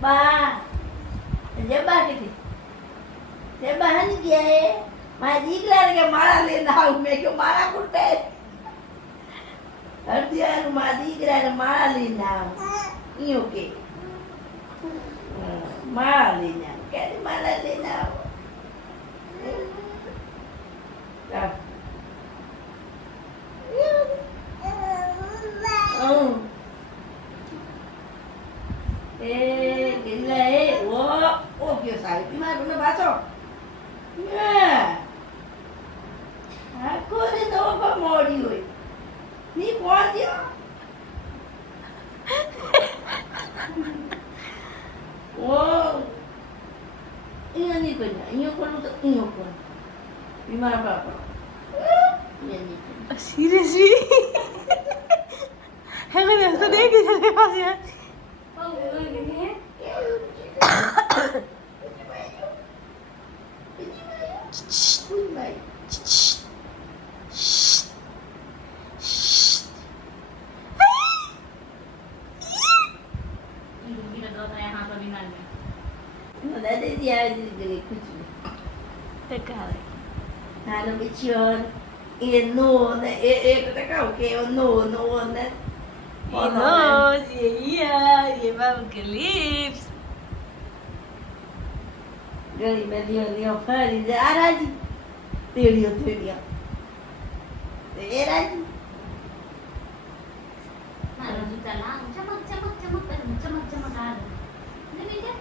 બા જબા કીધી જબા હની ગયા એ મારા દીકરાને કે માળા લઈને આવું મેં કે માળા કુટે હરદિયાનું મારા દીકરાને માળા લઈને આવું ઈયો કે માળા લઈને આવું ક્યારે માળા લઈને આવું Seriously? Hang on, so they get it was here. Ano bichon? No, kita kau ke no, ne. Yeah, ये बाबू lips. Gari me dio fari de araji. Terio. De araji. મારો જૂતા લાંબ ચમક આવે ને બીજા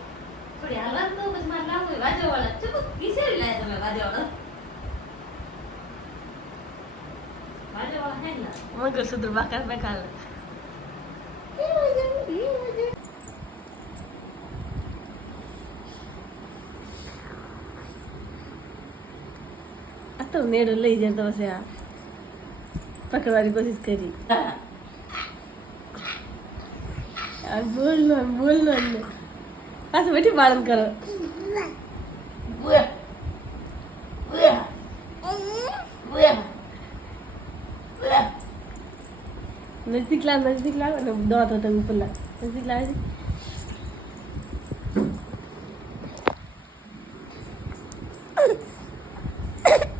થોડી હાલત તો બસ માર લાંબ હોય વાજો વાળા ચમક કિસેરી લાય તમે વાજો વાળા હેલા Mungkin sudah bakal. Atau neru lagi jangan tahu saya. Pakai lari kosis kiri. बोल ऐसे बैठी पालन करो नजदीक ला दांत होता ऊपर ला नजदीक ला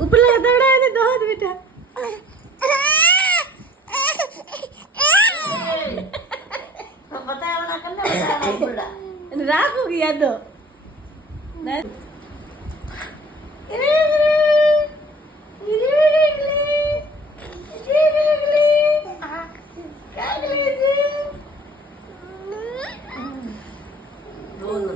ऊपर ला दौड़ा है दांत बेटा रात हो गया तो बोलो